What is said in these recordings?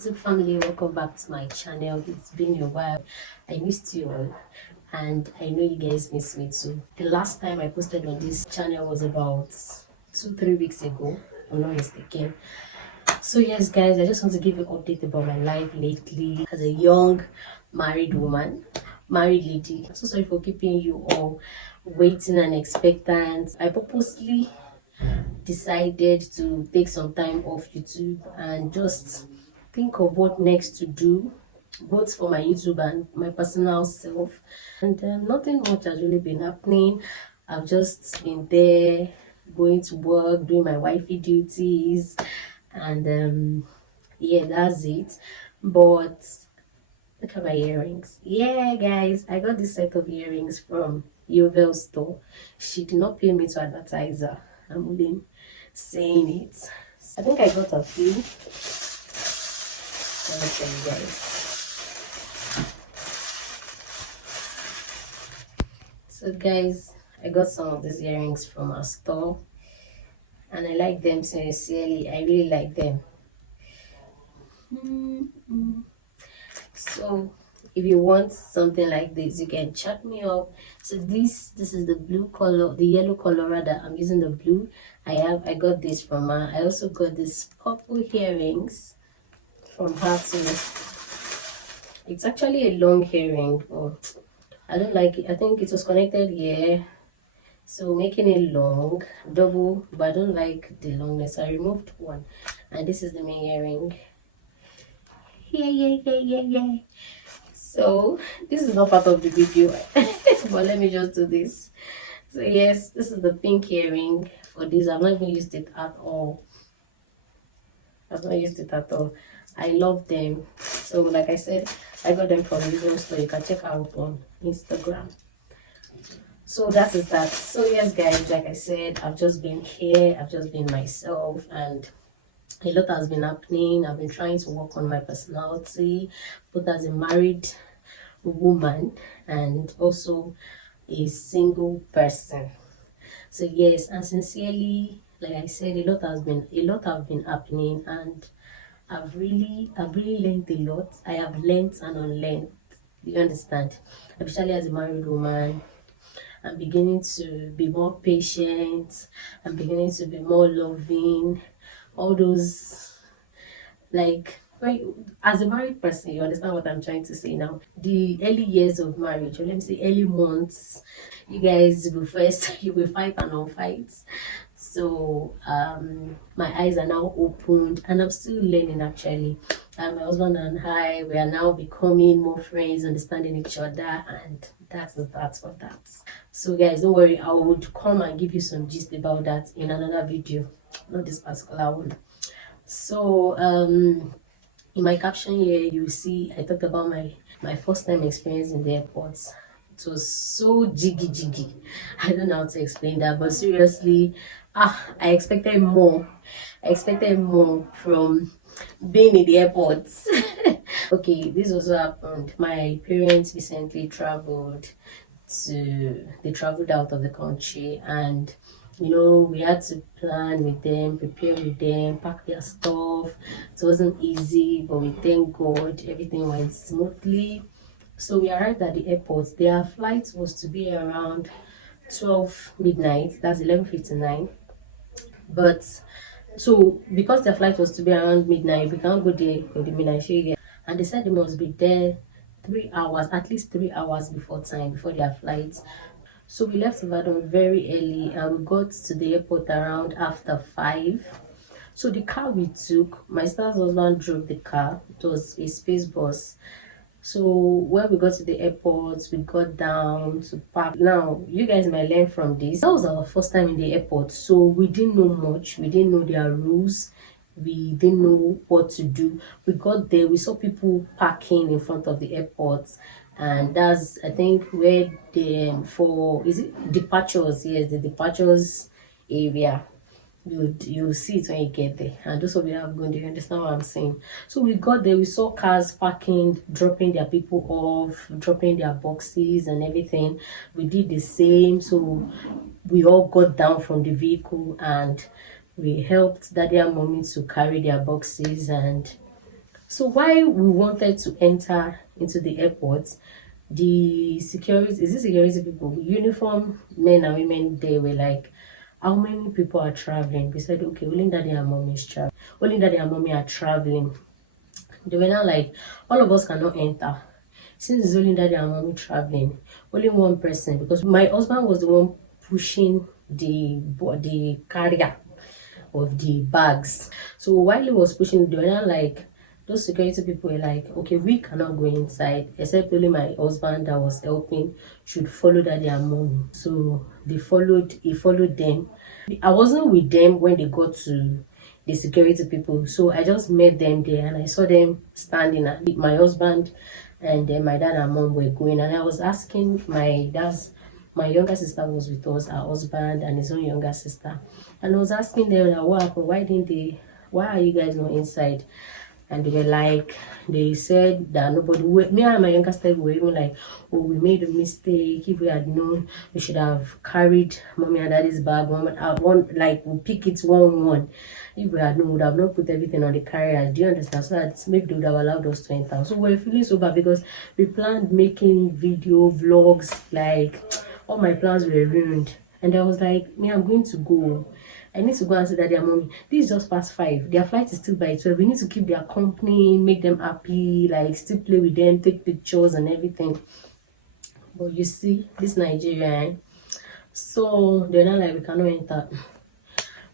YouTube family, welcome back to my channel. It's been a while. I missed you all, and I know you guys miss me too. The last time I posted on this channel was about 2-3 weeks ago, if I'm not mistaken. So yes guys, I just want to give you an update about my life lately as a young married woman, married lady. I'm so sorry for keeping you all waiting and expectant. I purposely decided to take some time off YouTube and just think of what next to do, both for my YouTube and my personal self. And nothing much has really been happening. I've just been there, going to work, doing my wifey duties, and yeah, that's it. But look at my earrings. Yeah, guys, I got this set of earrings from Yovel store. She did not pay me to advertise her. I'm only saying it. I think I got a few. Let me show you guys. So guys, I got some of these earrings from our store, and I like them sincerely. I really like them. So if you want something like this, you can chat me up. So this is the blue color, the yellow color rather. I'm using the blue. I got this from her. I also got this purple earrings from her too. It's actually a long earring, but I don't like it. I think it was connected here, so making it long, double, but I don't like the longness. I removed one, and this is the main earring. Yeah. So this is not part of the video, but let me just do this. So yes, this is the pink earring for this. I've not even used it at all. I love them. So like I said, I got them from Vivo, so you can check out on Instagram. So that is that. So yes guys, like I said, I've just been here, I've just been myself, and a lot has been happening. I've been trying to work on my personality, both as a married woman and also a single person. So yes, and sincerely, like I said, a lot have been happening, and I've really learned a lot. I have learned and unlearned. Do you understand? Especially as a married woman, I'm beginning to be more patient. I'm beginning to be more loving. All those, like, right, as a married person, you understand what I'm trying to say now. The early years of marriage, or let me say early months, you guys will first you will fight and not fight. So my eyes are now opened, and I'm still learning actually. My husband and I, we are now becoming more friends, understanding each other, and that's for that. So guys, don't worry, I would come and give you some gist about that in another video, not this particular one. So in my caption here, you see I talked about my first time experience in the airport. It was so jiggy. I don't know how to explain that, but seriously, I expected more. I expected more from being in the airport. Okay, this also happened. My parents recently they traveled out of the country, and we had to plan with them, prepare with them, pack their stuff. It wasn't easy, but we thank God everything went smoothly. So we arrived at the airport. Their flight was to be around 12 midnight, that's 11:59. But so because their flight was to be around midnight, we can't go there for the midnight shade. And they said they must be there 3 hours, at least 3 hours before their flight. So we left Ibadan very early, and we got to the airport around after 5. So the car we took, my sister's husband drove the car. It was a space bus. So when we got to the airport, we got down to park. Now, you guys might learn from this. That was our first time in the airport, so we didn't know much. We didn't know their rules. We didn't know what to do. We got there, we saw people parking in front of the airport, and that's, I think, where departures. Yes, the departures area. You'll see it when you get there, and those of you have gone there, you understand what I'm saying. So we got there, we saw cars parking, dropping their people off, dropping their boxes and everything. We did the same. So we all got down from the vehicle, and we helped daddy and mommy to carry their boxes, and So while we wanted to enter into the airport, the security people, uniform men and women, they were like, how many people are traveling? We said, okay, only daddy and mommy is traveling. Only daddy and mommy are traveling. They were now like, all of us cannot enter. Since it's only daddy and mommy traveling, only one person, because my husband was the one pushing the carrier of the bags. So while he was pushing, they were not like, those security people were like, okay, we cannot go inside except only my husband that was helping should follow daddy and mommy. So he followed them. I wasn't with them when they got to the security people, so I just met them there and I saw them standing. My husband and then my dad and mom were going, and I was asking my younger sister was with us, her husband and his own younger sister, and I was asking them like, what happened, why are you guys not inside? And they were like, they said that me and my younger sister were even like, oh, we made a mistake. If we had known, we should have carried mommy and daddy's bag like we pick it one. If we had known, we would have not put everything on the carrier. Do you understand? So that maybe they would have allowed us to enter. So we're feeling so bad because we planned making video vlogs, like all my plans were ruined. And I was like, me, I'm going to go. I need to go and say that their mommy, this is just past 5. Their flight is still by 12. We need to keep their company, make them happy, like still play with them, take pictures and everything. But you see, this Nigeria, eh? So they're not like, we cannot enter.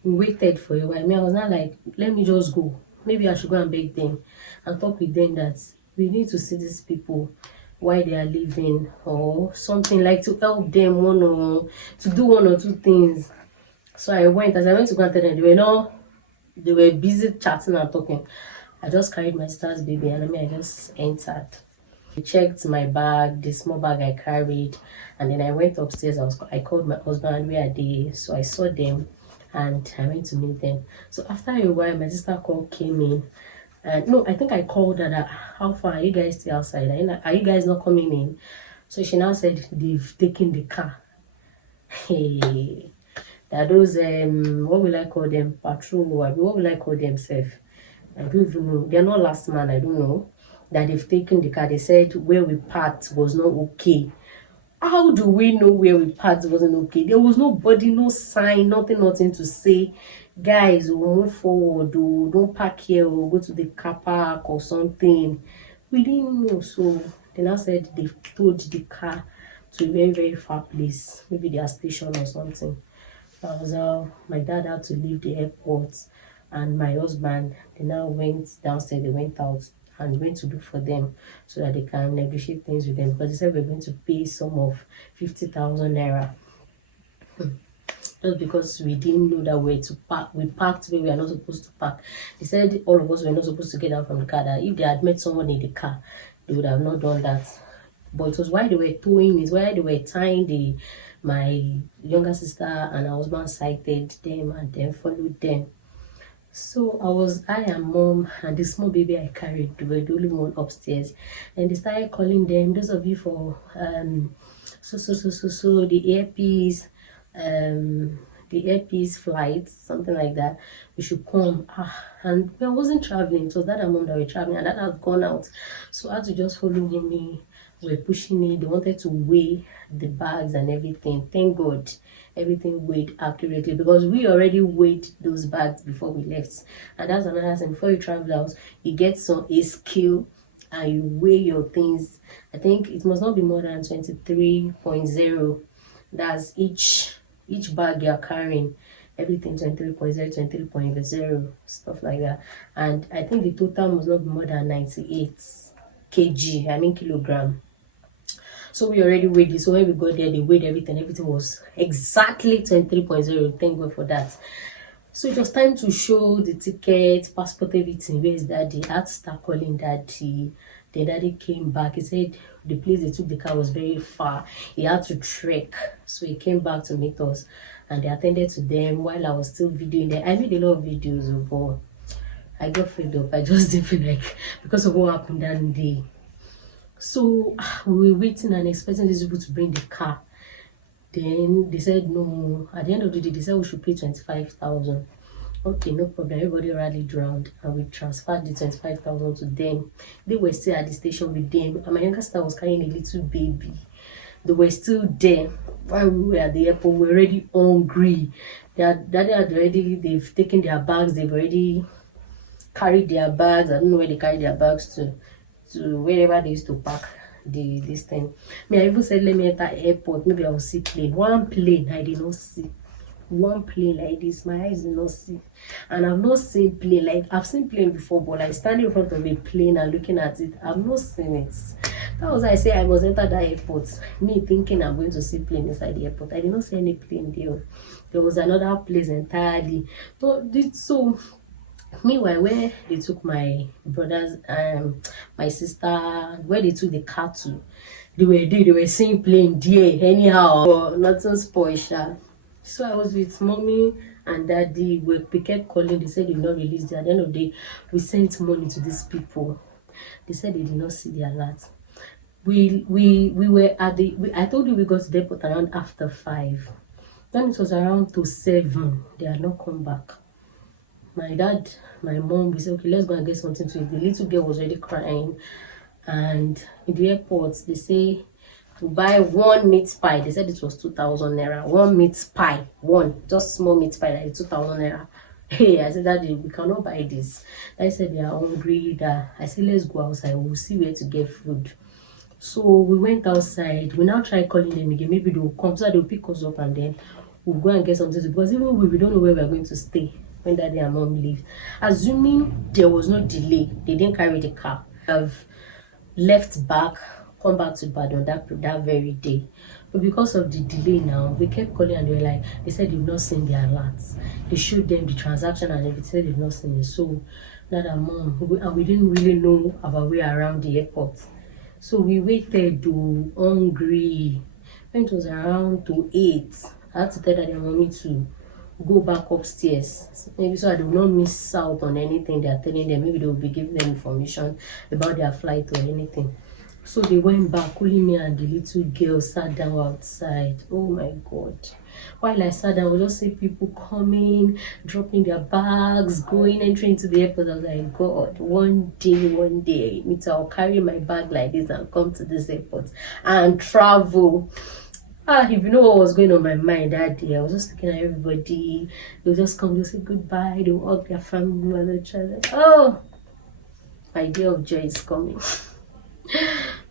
We waited for a while. I was not like, let me just go. Maybe I should go and beg them and talk with them that we need to see these people why they are leaving, or something, like to help them to do one or two things. So I went. As I went to go and tell them, they were busy chatting and talking. I just carried my sister's baby and I just entered. I checked my bag, the small bag I carried, and then I went upstairs. I called my husband, where are they? So I saw them and I went to meet them. So after a while, my sister came in. And no, I think I called her that, how far are you guys still outside? Are you guys not coming in? So she now said they've taken the car. Hey. That those what will I call them, patrol, what will I call them, self? I don't even know. They're not last man, I don't know. That they've taken the car. They said where we parked was not okay. How do we know where we parked wasn't okay? There was nobody, no sign, nothing to say, guys, we'll move forward, or don't park here, or go to the car park or something. We didn't know. So they now said they towed the car to a very, very far place, maybe their station or something. That was how my dad had to leave the airport, and my husband, they now went downstairs. They went out and went to look for them so that they can negotiate things with them, because they said we're going to pay some of 50,000 naira. Just because we didn't know that way to park. We parked where we are not supposed to park. They said all of us were not supposed to get out from the car, that if they had met someone in the car, they would have not done that. But it was while they were towing, is why they were tying my younger sister and her husband sighted them and then followed them. So I and mom and the small baby I carried were the only one upstairs. And they started calling them, those of you for the earpiece flights, something like that, we should come. And I wasn't traveling, so that and mom that were traveling, and that had gone out. So I had to just follow mommy. Were pushing me. They wanted to weigh the bags and everything. Thank God everything weighed accurately, because we already weighed those bags before we left. And that's another thing. Before you travel out, you get a scale and you weigh your things. I think it must not be more than 23.0. That's each bag you're carrying. Everything 23.0, 23.0, stuff like that. And I think the total must not be more than 98 kilogram. So we already weighed it. So when we got there, they weighed everything. Everything was exactly 23.0. Thank God for that. So it was time to show the ticket, passport, everything. Where is daddy? I had to start calling daddy. Then daddy came back. He said the place they took the car was very far. He had to trek. So he came back to meet us. And they attended to them while I was still videoing them. I made a lot of videos, but I got fed up. I just didn't feel like, because of what happened that day. So we were waiting and expecting these people to bring the car. Then they said no. At the end of the day, they said we should pay 25,000. Okay, no problem. Everybody rallied round and we transferred the 25,000 to them. They were still at the station with them, and my younger sister was carrying a little baby. They were still there while we were at the airport. We were already hungry. Daddy had already, they've taken their bags, they've already carried their bags. I don't know where they carried their bags to wherever they used to park this thing. Me, I even said, let me enter airport. Maybe I will see plane. One plane I did not see. One plane like this, my eyes did not see. And I've not seen plane, like I've seen plane before, but like standing in front of a plane and looking at it, I've not seen it. That was why I say I must enter that airport. Me thinking I'm going to see plane inside the airport. I did not see any plane there. There was another place entirely. So meanwhile, where they took my brothers, my sister, where they took the car to, they were seeing plane there anyhow, but nothing spoiled. So I was with mommy and daddy. We kept calling. They said they did not release it. At the end of the day, we sent money to these people. They said they did not see the alert. We were at I told you we got to the airport around after 5. Then it was around to 7. They had not come back. My dad, my mom, we said, okay, let's go and get something to eat. The little girl was already crying. And in the airport, they say to buy one meat pie. They said it was 2,000 naira. One meat pie. One. Just small meat pie, like 2,000 naira. Hey, I said, Daddy, we cannot buy this. I said, they are hungry. I said, let's go outside. We'll see where to get food. So we went outside. We now try calling them again. Maybe they'll come. So they'll pick us up and then we'll go and get something to, because even we don't know where we're going to stay when Daddy and Mom leave. Assuming there was no delay, they didn't carry the car. I've left back, come back to Badon that very day. But because of the delay now, we kept calling and they said they've not seen the alerts. They showed them the transaction and everything, they've not seen it. So Dad and Mom, we didn't really know our way around the airport. So we waited to hungry. When it was around to 8, I had to tell Daddy and Mommy to go back upstairs, maybe so I do not miss out on anything they are telling them. Maybe they will be giving them information about their flight or anything. So they went back. Only me and the little girl sat down outside. Oh my God. While I sat down, I would just see people coming, dropping their bags, entering into the airport. I was like, God, one day, me too, I'll carry my bag like this and come to this airport and travel. If you know what was going on in my mind that day, I was just looking at everybody. They'll just come, they'll say goodbye, they'll hug their family member, each other. Oh, my day of joy is coming.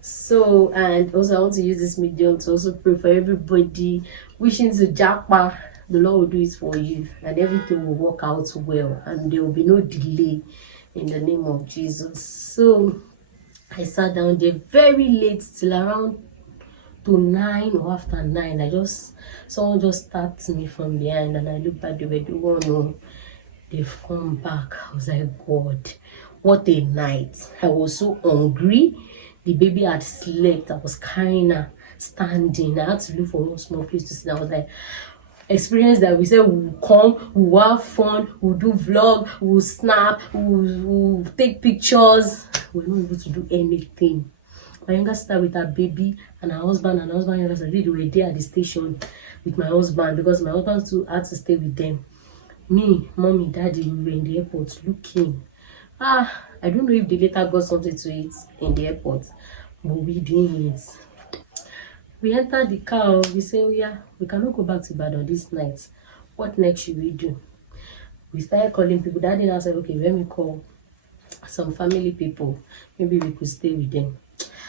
So, and also I want to use this medium to also pray for everybody wishing to jackpot. The Lord will do it for you and everything will work out well and there will be no delay in the name of Jesus. So I sat down there very late, till around to 9 or after 9. Someone just tapped me from behind and I looked back. They were doing, oh no, they've come back. I was like, God, what a night. I was so hungry. The baby had slept. I was carrying her, standing. I had to look for one small place to sit. I was like, experience that we said we'll come, we'll have fun, we'll do vlog, we'll snap, we'll take pictures. We're not able to do anything. My younger sister with her baby and her husband younger sister, they were there at the station with my husband because my husband too had to stay with them. Me, mommy, daddy, we were in the airport looking. I don't know if they later got something to eat in the airport, but we didn't eat. We entered the car. We say, oh yeah, we cannot go back to Ibadan this night. What next should we do? We started calling people. Daddy now said, okay, let me call some family people. Maybe we could stay with them.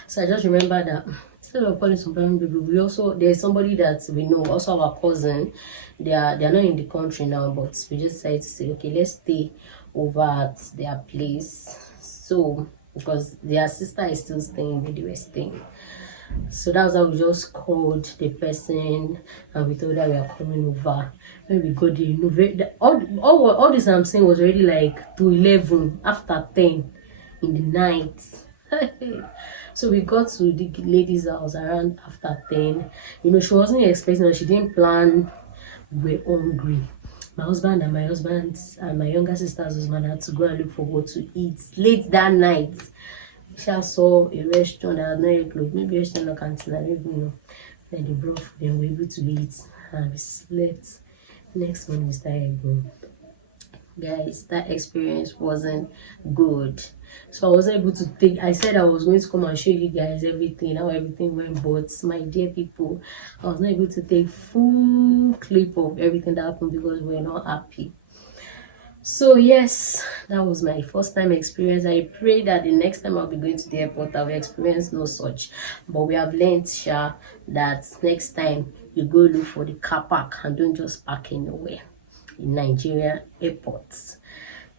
So I just remember that instead of calling some family people, there's somebody that we know, also our cousin. They are not in the country now, but we just decided to say, okay, let's stay over at their place. So because their sister is still staying where they were staying. So that's how we just called the person and we told her we are coming over. When we got there, all this I'm saying was already like to 11 after 10 in the night. So we got to the lady's house around after 10. She wasn't expecting, she didn't plan. We were hungry. My husband and my younger sister's husband had to go and look for what to eat late that night. I saw a restaurant that was not close, maybe a restaurant or canteen, I don't even know. Then they brought food and we were able to eat and we slept. Next morning we started going. guys, that experience wasn't good. So I wasn't able to take, I said I was going to come and show you guys everything, how everything went, but my dear people, I was not able to take full clip of everything that happened because we were not happy. So yes, that was my first time experience. I pray that the next time I'll be going to the airport, I'll experience no such. But we have learned, Sha, that next time you go look for the car park and don't just park anywhere in Nigeria airports.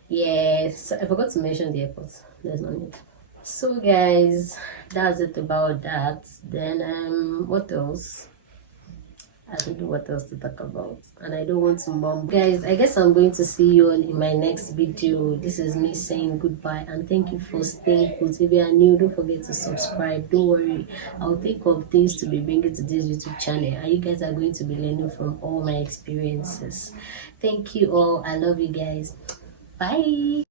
Yes, I forgot to mention the airports. There's no need. So guys, that's it about that. Then what else? I don't know what else to talk about, and I don't want to mum. Guys, I guess I'm going to see you all in my next video. This is me saying goodbye, and thank you for staying put. If you are new, don't forget to subscribe. Don't worry, I'll think of things to be bringing to this YouTube channel, and you guys are going to be learning from all my experiences. Thank you all. I love you guys. Bye.